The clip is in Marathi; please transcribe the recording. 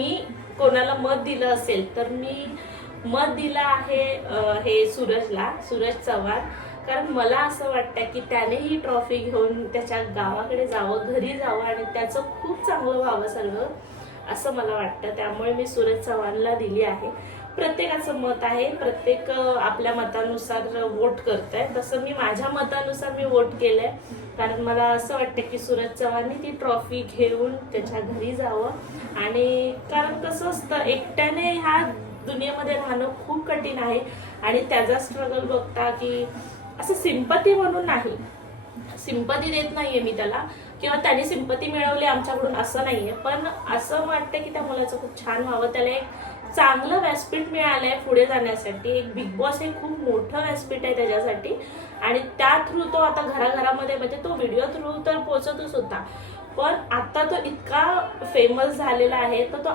मी कोणाला मत दिलं असेल तर मी मत दिलं आहे हे सूरज चव्हाण. कारण मला असं वाटतं की त्याने ही ट्रॉफी घेऊन त्याच्या गावाकडे जावं, घरी जावं आणि त्याचं खूप चांगलं व्हावं सगळं, असं मला वाटतं. त्यामुळे मी सूरज चव्हाणला दिली आहे. प्रत्येकाचं मत आहे, प्रत्येक आपल्या मतानुसार वोट करताय. तसं मी माझ्या मतानुसार मी वोट केलंय. कारण मला असं वाटतं की सूरज चव्हाणनी ती ट्रॉफी घेऊन त्याच्या घरी जावं. आणि कारण कसं असतं, एकट्याने ह्या दुनियेमध्ये राहणं खूप कठीण आहे. आणि त्याचा स्ट्रगल बघता की असं सिंपती म्हणून नाही, सिंपती देत नाहीये मी त्याला, किंवा त्याने सिंपती मिळवली आमच्याकडून असं नाहीये. पण असं वाटतं की त्या मुलाचं खूप छान व्हावं, त्याला एक चांगलं व्यासपीठ मिळालंय पुढे जाण्यासाठी. एक बिग बॉस हे खूप मोठं व्यासपीठ आहे त्याच्यासाठी. आणि त्या थ्रू तो आता घराघरामध्ये, म्हणजे तो व्हिडिओ थ्रू तर पोहोचतच होता, पण आता तो इतका फेमस झालेला आहे तर तो